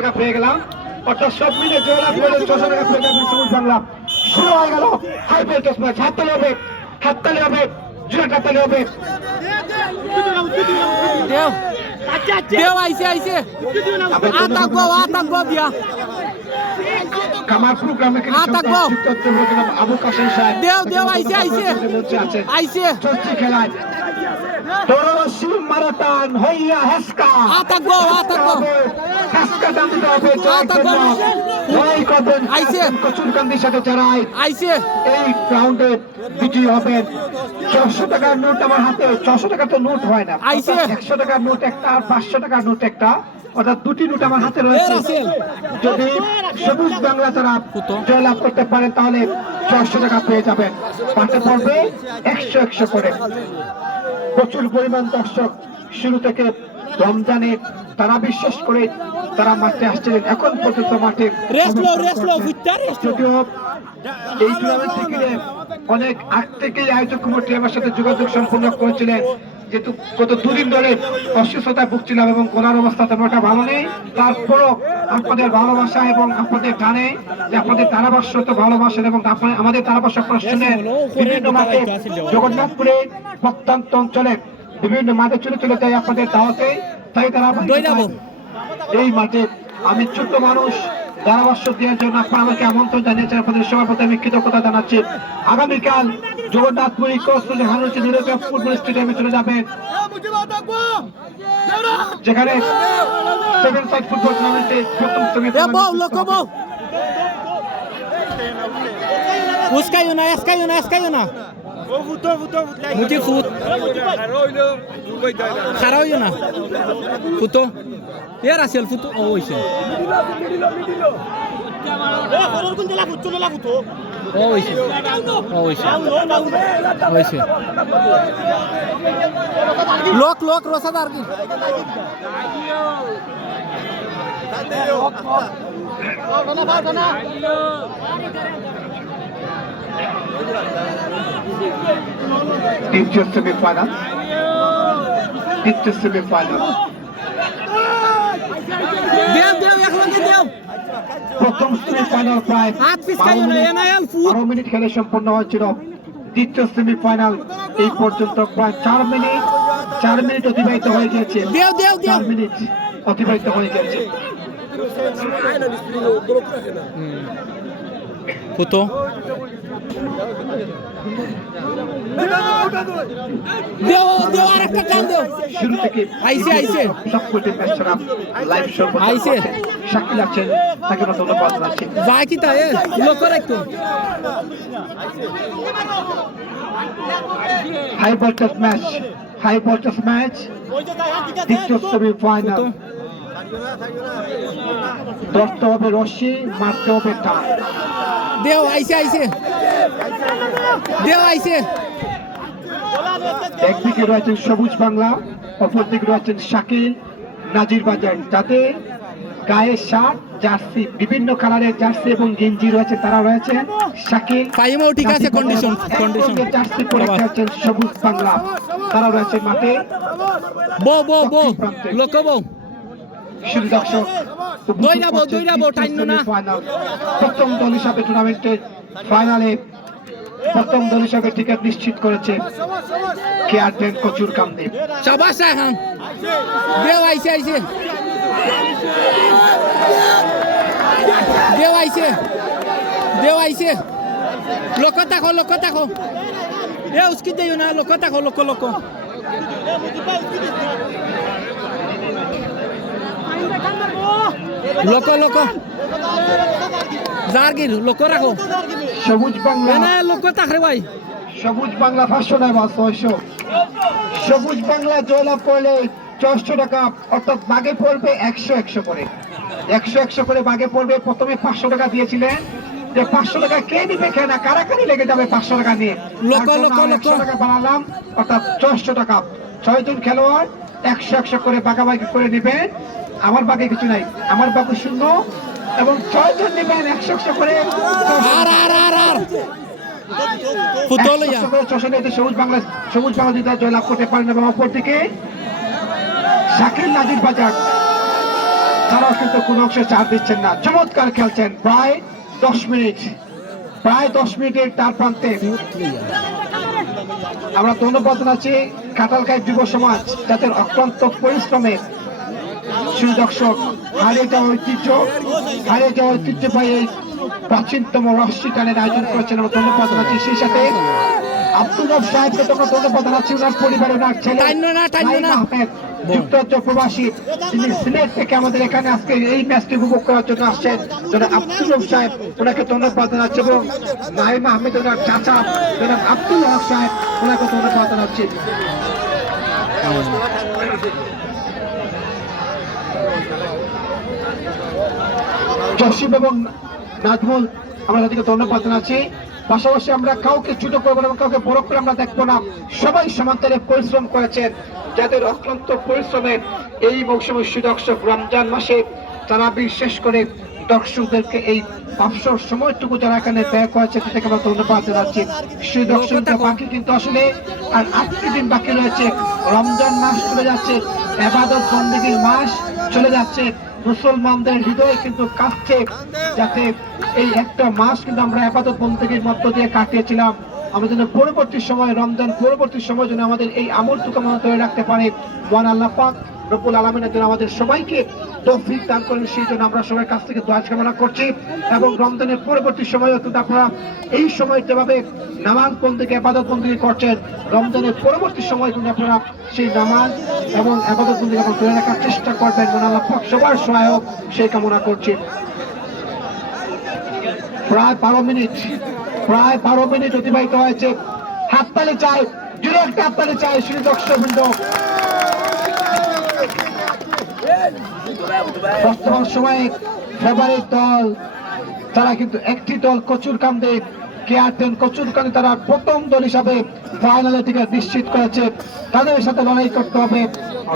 টাকা পেয়ে গেলাম, অর্থাৎ সব মিলে জয়লাভ করে 600 টাকা পেয়ে যাবেন সবুজ বাংলা। শুরু হয়ে গেল হাই ভোল্টেজ ম্যাচ। হাততালি হবে, হাততালি হবে, জোরে হাততালি হবে। দেও আইছে আতাক গো দিয়া কামারপুর গ্রামে আবু কাসেম সাহেব দেও আইছে চলছে খেলায় তরুণী মারাতান হইয়া হেসকা আতাক গো হেসকা দাম দিতে হবে জয় করবেন আইছে কচুরকান্দির সাথে যারা আইছে এই রাউন্ডে বিজয়ী হবেন। 600 টাকার নোট আমার হাতে, 600 টাকা তো নোট হয় না, আইছে 100 টাকার নোট একটা আর 500 টাকার নোট একটা, অর্থাৎ দুটি নোট আমার হাতে রয়েছে। যদি সবুজ বাংলা তারা জয়লাভ করতে পারেন তাহলে 600 টাকা পেয়ে যাবেন। পাঠে পড়বে 100 করে। প্রচুর পরিমাণ দর্শক শুরু থেকে রমজানে তারা বিশ্বাস করে তারা মাঠে আসছিলেন, এখন পর্যন্ত মাঠে যদিও এই টুর্নামেন্ট থেকে অনেক আগ থেকেই আয়োজক কমিটি আমার সাথে যোগাযোগ সম্পন্ন করেছিলেন, যেহেতু গত দুদিন ধরে অসুস্থতায় ভুগছিলাম এবং গলার অবস্থা তেমন একটা ভালো নেই, তারপরও আপনাদের ভালোবাসা এবং আপনাদের জানে যে আপনাদের ধারাভাষ্য তো ভালোবাসেন এবং আমাদের ধারাভাষ্য প্রশ্নের বিভিন্ন মাঠে জগন্নাথপুরে প্রত্যন্ত অঞ্চলে বিভিন্ন মাঠে চলে যায় আপনাদের দাওয়াতে, তাই তারা এই মাঠে আমি ছোট্ট মানুষ ধারাভাষ্য দেওয়ার জন্য আপনারা আমাকে আমন্ত্রণ জানিয়েছেন। আপনাদের সবার প্রতি আমি কৃতজ্ঞতা জানাচ্ছি। আগামীকাল জগন্নাথপুর ফুটবল স্টেডিয়ামে চলে যাবেন, যেখানে 7 সাইড ফুটবল টুর্নামেন্টে প্রথম মুটি ফুট খারাইও না ফুটো ইয়ার আছিল ফুটো ও হইছে লোক রসাদার কি দ্বিতীয় সেমিফাইনাল প্রথম সেমিফাইনাল প্রায় 12 মিনিট খেলে সম্পন্ন হয়েছিল। দ্বিতীয় সেমিফাইনাল এই পর্যন্ত প্রায় 4 মিনিট অতিবাহিত হয়ে গেছে। 4 মিনিট অতিবাহিত হয়ে গেছে। ফুটো দেও আরেকটা টান দেও শুরু থেকে আইছে সবকটি ম্যাচরা লাইভ শো আইছে শাকিল আছেন, তাকে ধন্যবাদ জানাচ্ছি। বাকি তা লোক রাখতো হাই ভোল্টেজ ম্যাচ দ্বিতীয় সেমিফাইনাল। ধরতে হবে রশি, মারতে হবে টান। দেও আইছে একদিকে রয়েছেন সবুজ বাংলা, অপরদিকে রয়েছেন শাকিল নাজির বাজার, যাদের গায়ে শার্ট জার্সি বিভিন্ন কালারের জার্সি এবং গেঞ্জি রয়েছে, তারা রয়েছে শাকিল। পাইমাও ঠিক আছে, কন্ডিশন জার্সি পরে রয়েছেন সবুজ বাংলা, তারা রয়েছে মাঠে। বো লোক শুধু দর্শক প্রথম দল হিসাবে টুর্নামেন্টের ফাইনালে প্রথম দল হিসাবে টিকিট নিশ্চিত করেছে কেয়ারটেক কচুরকান্দি। দেও আইছে লোক দেখো এ উসকি দেও না, লোক দেখো লোক জার্গির লোক রাখো। সবুজ বাংলা লোক তাকরে ভাই, সবুজ বাংলা 500 নেয় বা 600। সবুজ বাংলা জয়লাভ করলে 600 টাকা, অর্থাৎ বাগে পড়বে 100 করে, 100 করে বাগে পড়বে। প্রথমে 500 টাকা দিয়েছিলেন, যে 500 টাকা কে নিবে না, কারাকারি লেগে যাবে 500 টাকা নিয়ে। 100 টাকা বাড়ালাম, অর্থাৎ 600 টাকা। 6 জন খেলোয়াড় 100 করে বাগাবাগি করে নেবেন। আমার বাগে কিছু নাই, আমার বাগে শূন্য, এবং 6 জন নেবেন 100 করে। সবুজ বাংলা যদি জয়লাভ করতে পারেন। এবং অপরদিকে শাকিল নাজির বাজার তারাও কিন্তু কোনো অংশে ছাড় দিচ্ছেন না, চমৎকার খেলছেন। প্রায় 10 মিনিটের তার প্রান্তে আমরা ধন্যবাদ জানাচ্ছি কাঁঠালখাই যুব সমাজ, যাদের অক্লান্ত পরিশ্রমে সেই দর্শক হারিয়ে যাওয়া ঐতিহ্যবাহী এই প্রাচীনতম রশ্মি টানের আয়োজন করেছেন, আমরা ধন্যবাদ জানাচ্ছি। সেই সাথে আব্দুল রব সাহেবকে তোমরা ধন্যবাদ জানাচ্ছি, ওনার পরিবারের ওনার ছেলে আহমেদ যুক্তরাজ্য প্রবাসী, তিনি সিলেট থেকে আমাদের এখানে আজকে এই ম্যাচটি উপভোগ করার জন্য আসছেন। জনাব আব্দুল রব সাহেব, ওনাকে ধন্যবাদ জানাচ্ছি, এবং নাইম আহমেদ ওনার চাচা জনাব আব্দুল হক সাহেব, ওনাকে ধন্যবাদ জানাচ্ছি। জসিম এবং নাজমুল, আমরা তাদেরকে ধন্যবাদ জানাচ্ছি। পাশাপাশি আমরা কাউকে ছোট করবো না এবং কাউকে বড় করে আমরা দেখবো না, সবাই সমান্তরে পরিশ্রম করেছেন, যাদের অক্লান্ত পরিশ্রমে এই মৌসুমের সুদর্শক রমজান মাসে তারা বিশেষ করে দর্শকদেরকে এই অবসর সময়টুকু যারা এখানে ব্যয় করেছে তাদেরকে আমরা ধন্যবাদ জানাচ্ছি। সেই দর্শকদের বাকি কিন্তু আসলে আর 8টি দিন বাকি রয়েছে, রমজান মাস চলে যাচ্ছে, ইবাদত বন্দেগীর মাস চলে যাচ্ছে, মুসলমানদের হৃদয় কিন্তু কাঁপছে, যাতে এই একটা মাস কিন্তু আমরা ইবাদত বন্দেগীর মধ্য দিয়ে কাটিয়েছিলাম, আমাদের জন্য পরবর্তী সময় রমজান পরবর্তী সময় যেন আমাদের এই আমলটুকু আমরা ধরে রাখতে পারে। মহান আল্লাহ পাক রব্বুল আলামিনের জন্য আমাদের সবাইকে তৌফিক দান করেন, সেই জন্য আমরা সবার কাছ থেকে দোয়া কামনা করছি। এবং রমজানের পরবর্তী সময়ও কিন্তু আপনারা এই সময় যেভাবে নামাজ বন্দেগী ইবাদত বন্দেগী করছেন, রমজানের পরবর্তী সময় কিন্তু আপনারা সেই নামাজ এবং ইবাদত বন্দেগী ধরে রাখার চেষ্টা করবেন। মহান আল্লাহ পাক সবার সহায়ক সেই কামনা করছি। প্রায় 12 মিনিট অতিবাহিত হয়েছে। হাততালি চাই, জুড়ে একটা হাততালি চাই শ্রী দর্শকবৃন্দ। বর্তমান সময়ে ফেভারিট দল তারা কিন্তু একটি দল কচুরকান্দে কেয়ারটেন কচুরকান্দে তারা প্রথম দল হিসাবে ফাইনালে টিকে নিশ্চিত করেছে, তাদের সাথে লড়াই করতে হবে।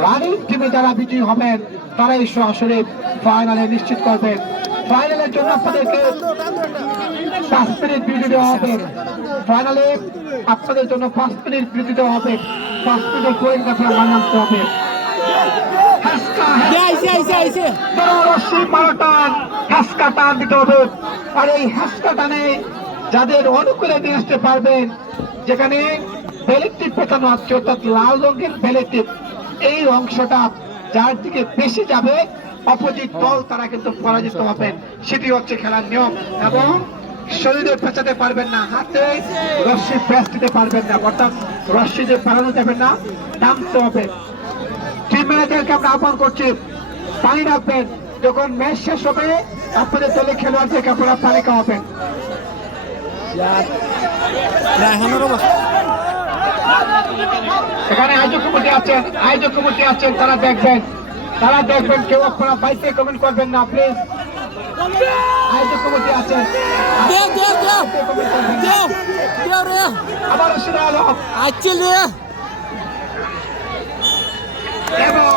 রানিং টিমে যারা বিজয়ী হবেন তারাই আসলে ফাইনালে নিশ্চিত করবেন। ফাইনালের জন্য আপনাদেরকে 5 মিনিট বিরতি দেওয়া হবে, ফাইনালে আপনাদের জন্য 5 মিনিট বিরতি দেওয়া হবে, 5 মিনিট পরে আপনারা মানাতে হবে। টান দিতে হবে, আর এই হ্যাসকা টানে যাদের অনুকূলে নিয়ে আসতে পারবেন, যেখানে বেলেটিভ পেছানো আছে অর্থাৎ লাল রঙের বেলেটিভ, এই অংশটা যার দিকে বেশি যাবে অপোজিট দল তারা কিন্তু পরাজিত হবেন, সেটি হচ্ছে খেলার নিয়ম। এবং শরীরে পেঁচাতে পারবেন না, হাতে রশ্মি প্রেস দিতে পারবেন না, অর্থাৎ রশ্মি যে পালানো যাবে না, নামতে হবে। টিম ম্যানেজারকে আমরা আহ্বান করছি, পানি রাখবেন, যখন ম্যাচ শেষ হবে আপনাদের দলে খেলোয়াড়দেরকে আপনারা পানি খাওয়াবেন। এখানে আয়োজক কমিটি আছেন, তারা দেখবেন, কেউ আপনারা বাইরে কমেন্ট করবেন না প্লিজ। আয়োজক কমিটি আছেন, আবারও সিরা আলম এবং